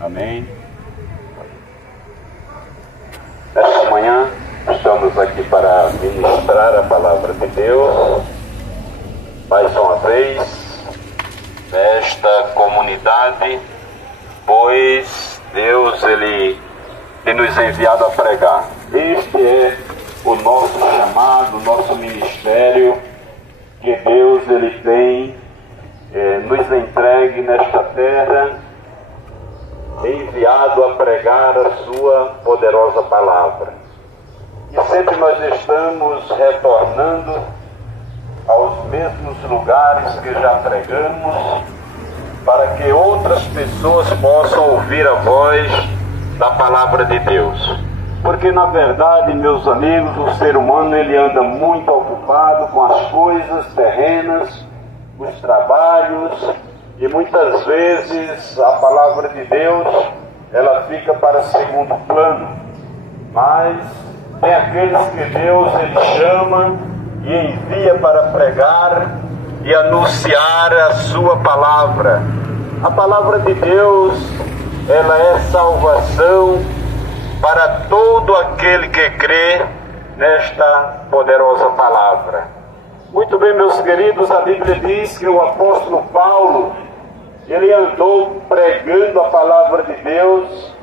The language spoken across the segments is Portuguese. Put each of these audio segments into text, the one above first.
Amém. Nesta manhã estamos aqui para ministrar a palavra de Deus mais uma vez nesta comunidade, pois Deus ele tem nos enviado a pregar. Este é o nosso chamado, o nosso ministério que Deus ele tem nos entregue nesta terra, enviado a pregar a sua poderosa palavra. E sempre nós estamos retornando aos mesmos lugares que já pregamos, para que outras pessoas possam ouvir a voz da palavra de Deus. Porque na verdade, meus amigos, o ser humano ele anda muito ocupado com as coisas terrenas, os trabalhos, e muitas vezes a palavra de Deus ela fica para segundo plano. Mas tem aqueles que Deus ele chama e envia para pregar e anunciar a sua palavra. A palavra de Deus ela é salvação para todo aquele que crê nesta poderosa palavra. Muito bem, meus queridos, a Bíblia diz que o apóstolo Paulo ele andou pregando a palavra de Deus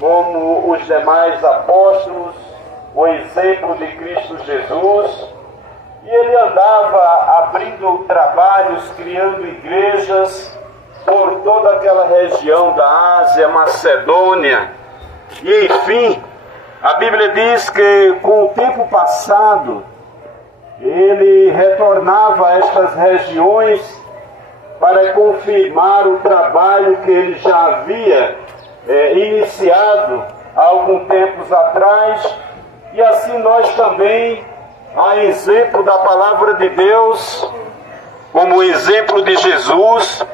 como os demais apóstolos, o exemplo de Cristo Jesus, e ele andava abrindo trabalhos, criando igrejas por toda aquela região da Ásia, Macedônia, e enfim, a Bíblia diz que com o tempo passado, ele retornava a estas regiões para confirmar o trabalho que ele já havia iniciado há alguns tempos atrás. E assim nós também, a exemplo da palavra de Deus, como o exemplo de Jesus,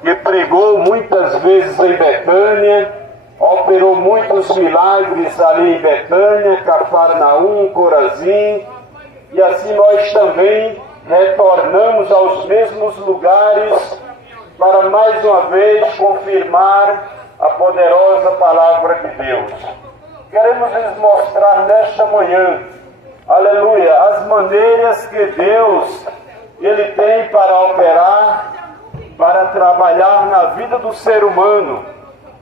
que pregou muitas vezes em Betânia, operou muitos milagres ali em Betânia, Cafarnaum, Corazim, e assim nós também retornamos aos mesmos lugares para mais uma vez confirmar a poderosa palavra de Deus. Queremos lhes mostrar nesta manhã, aleluia, as maneiras que Deus ele tem para operar, para trabalhar na vida do ser humano.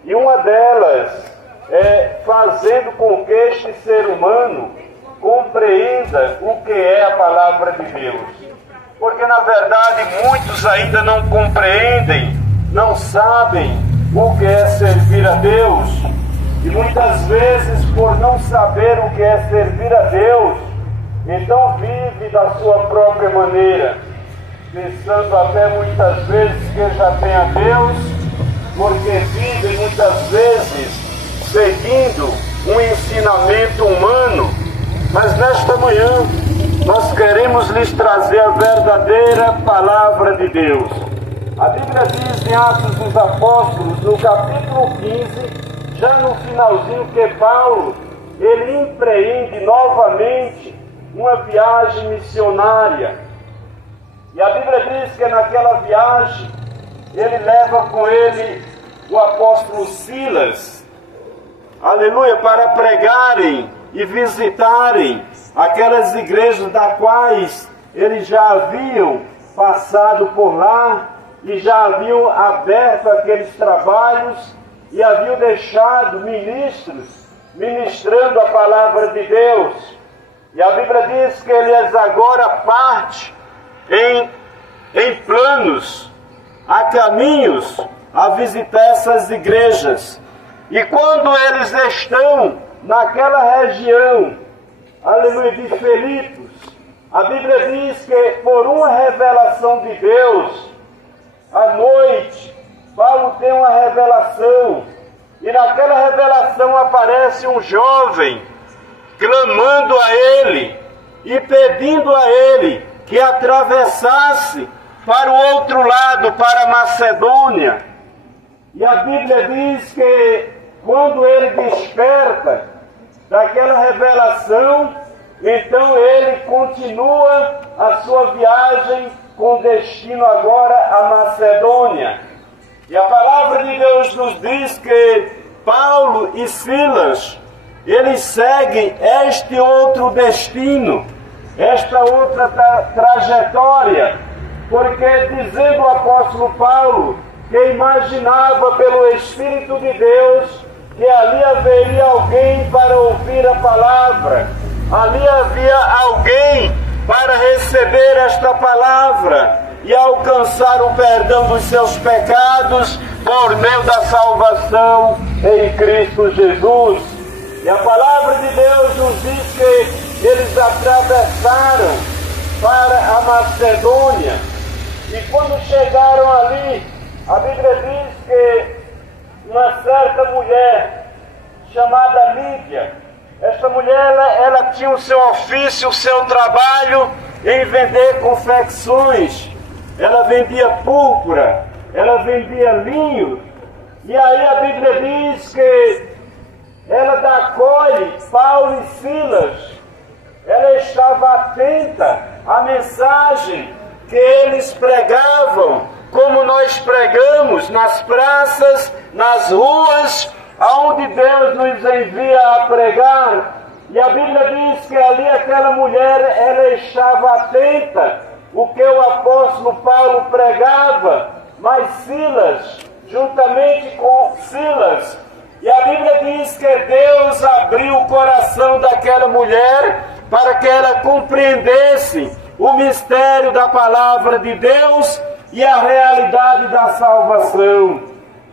E uma delas é fazendo com que este ser humano compreenda o que é a palavra de Deus. Porque na verdade muitos ainda não compreendem, não sabem o que é servir a Deus. E muitas vezes, por não saber o que é servir a Deus, então vive da sua própria maneira, pensando até muitas vezes que já tem a Deus, porque vive muitas vezes seguindo um ensinamento humano. Mas nesta manhã nós queremos lhes trazer a verdadeira palavra de Deus. A Bíblia diz em Atos dos Apóstolos, no capítulo 15, já no finalzinho, que Paulo ele empreende novamente uma viagem missionária. E a Bíblia diz que naquela viagem ele leva com ele o apóstolo Silas, aleluia, para pregarem e visitarem aquelas igrejas das quais eles já haviam passado por lá e já haviam aberto aqueles trabalhos e haviam deixado ministros ministrando a palavra de Deus. E a Bíblia diz que eles agora partem em planos, a caminhos, a visitar essas igrejas. E quando eles estão naquela região, aleluia, de Filipos, a Bíblia diz que por uma revelação de Deus, à noite, Paulo tem uma revelação, e naquela revelação aparece um jovem, clamando a ele, e pedindo a ele que atravessasse para o outro lado, para a Macedônia. E a Bíblia diz que quando ele desperta daquela revelação, então ele continua a sua viagem com destino agora à Macedônia. E a palavra de Deus nos diz que Paulo e Silas, eles seguem este outro destino, esta outra trajetória, porque dizendo o apóstolo Paulo que imaginava pelo Espírito de Deus que ali haveria alguém para ouvir a palavra, ali havia alguém para receber esta palavra e alcançar o perdão dos seus pecados por meio da salvação em Cristo Jesus. E a palavra de Deus nos diz que eles atravessaram para a Macedônia, e quando chegaram ali, a Bíblia diz que uma certa mulher chamada Lídia, esta mulher ela tinha o seu ofício, o seu trabalho em vender confecções. Ela vendia púrpura, ela vendia linho, e aí a Bíblia diz que ela acolhe Paulo e Silas. Ela estava atenta à mensagem que eles pregavam, como nós pregamos nas praças, nas ruas, aonde Deus nos envia a pregar. E a Bíblia diz que ali aquela mulher, ela estava atenta o que o apóstolo Paulo pregava, mas Silas, juntamente com Silas, e a Bíblia diz que Deus abriu o coração daquela mulher para que ela compreendesse o mistério da palavra de Deus e a realidade da salvação.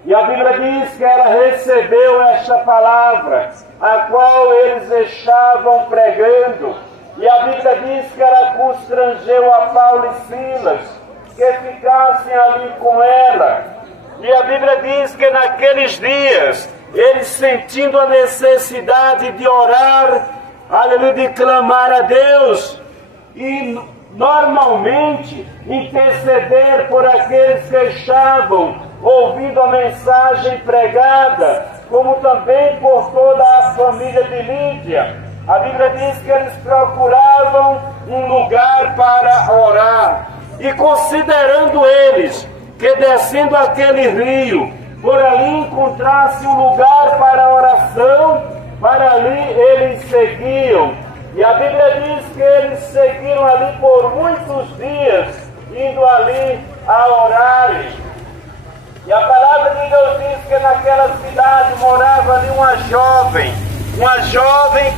E a Bíblia diz que ela recebeu esta palavra, a qual eles estavam pregando. E a Bíblia diz que ela constrangeu a Paulo e Silas que ficassem ali com ela. E a Bíblia diz que naqueles dias, eles sentindo a necessidade de orar, aleluia, de clamar a Deus, e normalmente interceder por aqueles que estavam ouvindo a mensagem pregada, como também por toda a família de Lídia. A Bíblia diz que eles procuravam um lugar para orar, e considerando eles que descendo aquele rio, por ali encontrasse um lugar para oração, para ali eles seguiam. E a Bíblia diz que eles seguiram ali por muitos dias, indo ali a orarem. E a palavra de Deus diz que naquela cidade morava ali uma jovem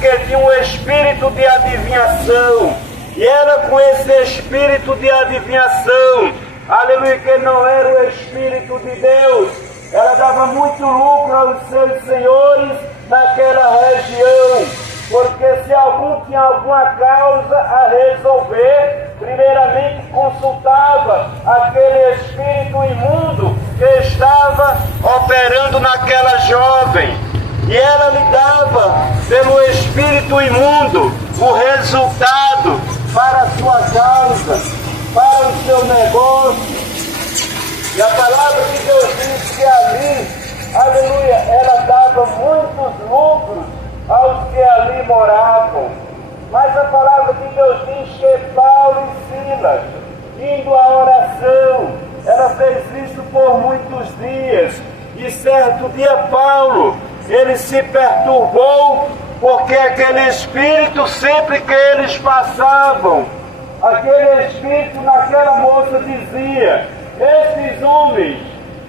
que tinha um espírito de adivinhação. E ela, com esse espírito de adivinhação, aleluia, que não era o Espírito de Deus, ela dava muito lucro aos seus senhores naquela região, porque se algum tinha alguma causa a resolver, primeiramente consultava aquele espírito imundo que estava operando naquela jovem, e ela lhe dava pelo espírito imundo o resultado para a sua causa, para o seu negócio. E a palavra de Deus diz que ali, aleluia, ela dava muitos lucros aos que ali moravam. Mas a palavra de Deus diz que Paulo e Silas, indo à oração, ela fez isso por muitos dias. E certo dia Paulo, ele se perturbou, porque aquele espírito, sempre que eles passavam, aquele espírito naquela moça dizia: esses homens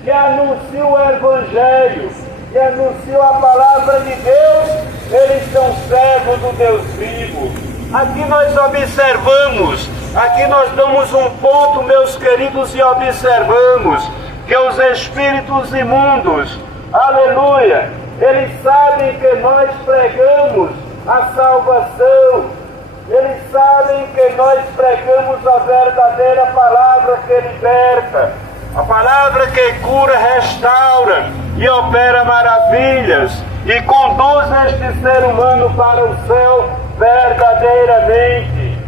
que anunciam o Evangelho, que anunciam a palavra de Deus, eles são servos do Deus vivo. Aqui nós observamos, aqui nós damos um ponto, meus queridos, e observamos que os espíritos imundos, aleluia, eles sabem que nós pregamos a salvação, eles sabem que nós pregamos a verdadeira palavra que liberta, a palavra que cura, restaura e opera maravilhas e conduz este ser humano para o céu verdadeiramente.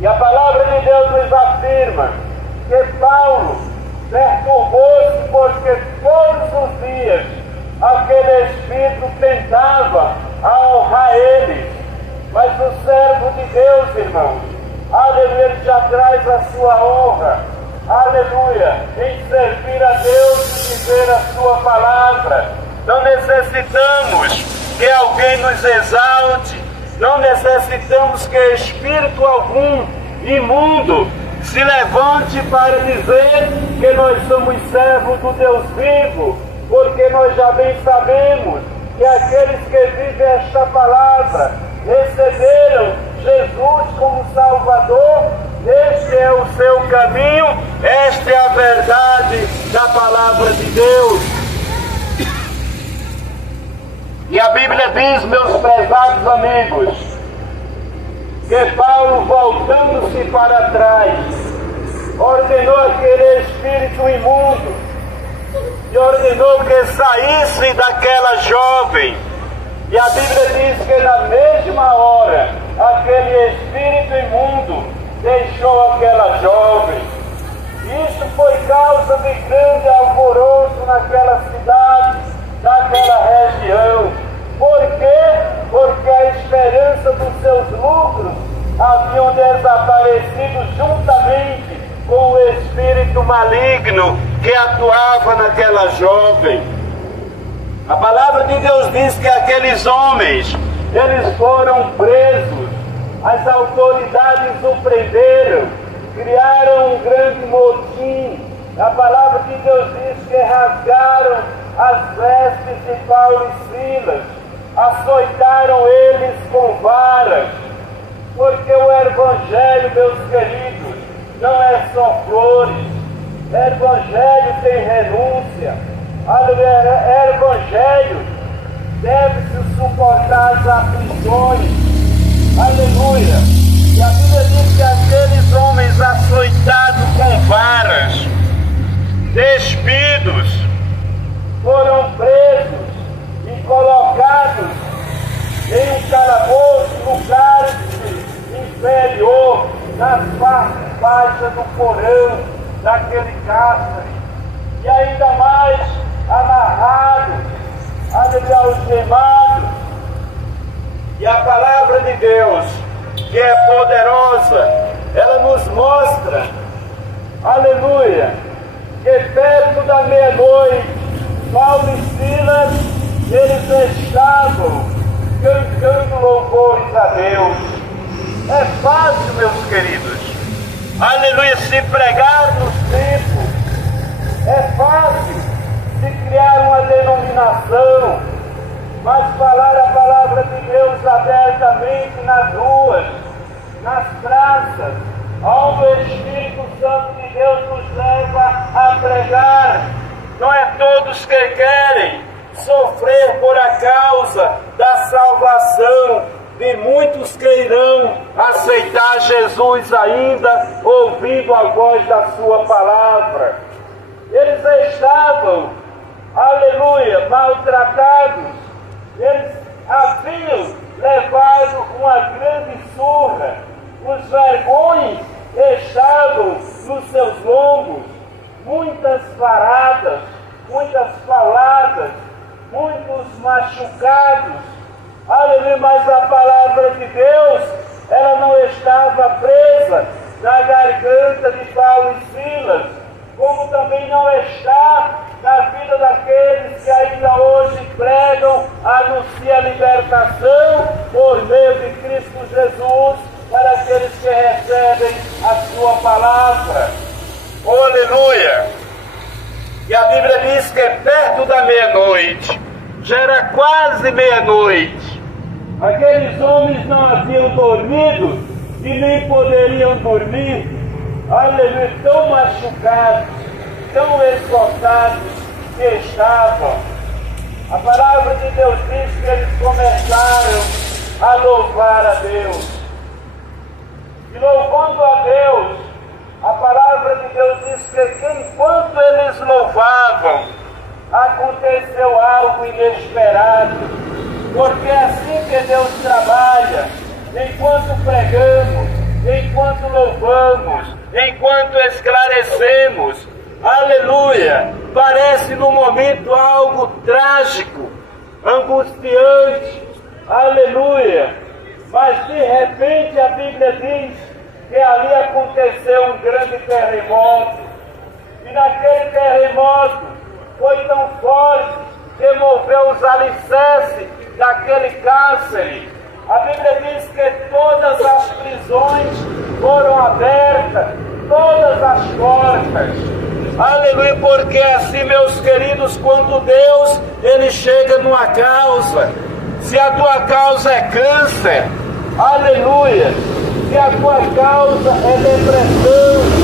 E a palavra de Deus nos afirma que Paulo perturbou-se porque todos os dias aquele espírito tentava honrar eles. Mas o servo de Deus, irmãos, aleluia, ele já traz a sua honra, aleluia, em servir a Deus e viver a sua palavra. Não necessitamos que alguém nos exalte, não necessitamos que espírito algum imundo se levante para dizer que nós somos servos do Deus vivo, porque nós já bem sabemos que aqueles que vivem esta palavra receberam Jesus como Salvador. Este é o seu caminho, esta é a verdade da palavra de Deus. E a Bíblia diz, meus prezados amigos, que Paulo, voltando-se para trás, ordenou aquele espírito imundo e ordenou que saísse daquela jovem. E a Bíblia diz que na mesma hora aquele espírito imundo deixou aquela jovem. Isso foi causa de grande alvoroço naquela cidade, naquela região. Por quê? Porque a esperança dos seus lucros haviam desaparecido juntamente com o espírito maligno que atuava naquela jovem. A palavra de Deus diz que aqueles homens, eles foram presos, as autoridades o prenderam, criaram um grande motim. A palavra de Deus diz que rasgaram as vestes de Paulo e Silas, açoitaram eles com varas, porque o Evangelho, meus queridos, não é só flores. O Evangelho tem renúncia. O Evangelho deve-se suportar as aflições. Aleluia! E a Bíblia diz que aqueles homens açoitados com varas, despidos, foram presos e colocados em um calabouço, no cárcere inferior, nas partes baixas do porão daquele cárcere, e ainda mais amarrados, algemados. E a palavra de Deus, que é poderosa, ela nos mostra, aleluia, que perto da meia-noite, Paulo e Silas, eles estavam cantando louvores a Deus. É fácil, meus queridos, aleluia, se pregar nos tempos. É fácil se criar uma denominação, mas falar a palavra de Deus abertamente nas ruas, nas praças, onde o Espírito Santo de Deus nos leva a pregar. Não é todos que querem sofrer por a causa da salvação, de muitos que irão aceitar Jesus ainda, ouvindo a voz da sua palavra. Eles estavam, aleluia, maltratados. Eles haviam levado uma grande surra. Os vergões estavam nos seus lombos. Muitas varadas, muitas pauladas, muitos machucados. Aleluia, mas a palavra de Deus, ela não estava presa na garganta de Paulo e Silas, como também não está na vida daqueles que ainda hoje pregam, anunciam a libertação por meio de Cristo Jesus para aqueles que recebem a sua palavra. Oh, aleluia! E a Bíblia diz que perto da meia-noite, já era quase meia-noite, aqueles homens não haviam dormido e nem poderiam dormir. Aleluia, tão machucados, tão esgotados que estavam. A palavra de Deus diz que eles começaram a louvar a Deus. E louvando a Deus, a palavra de Deus diz que enquanto eles louvavam, aconteceu algo inesperado. Porque é assim que Deus trabalha, enquanto pregamos, enquanto louvamos, enquanto esclarecemos, aleluia, parece no momento algo trágico, angustiante, aleluia, mas de repente a Bíblia diz que ali aconteceu um grande terremoto, E naquele terremoto foi tão forte que moveu os alicerces daquele cárcere. A Bíblia diz que todas as prisões foram abertas, todas as portas. Aleluia, porque assim, meus queridos, quando Deus, Ele chega numa causa, se a tua causa é câncer, aleluia, se a tua causa é depressão,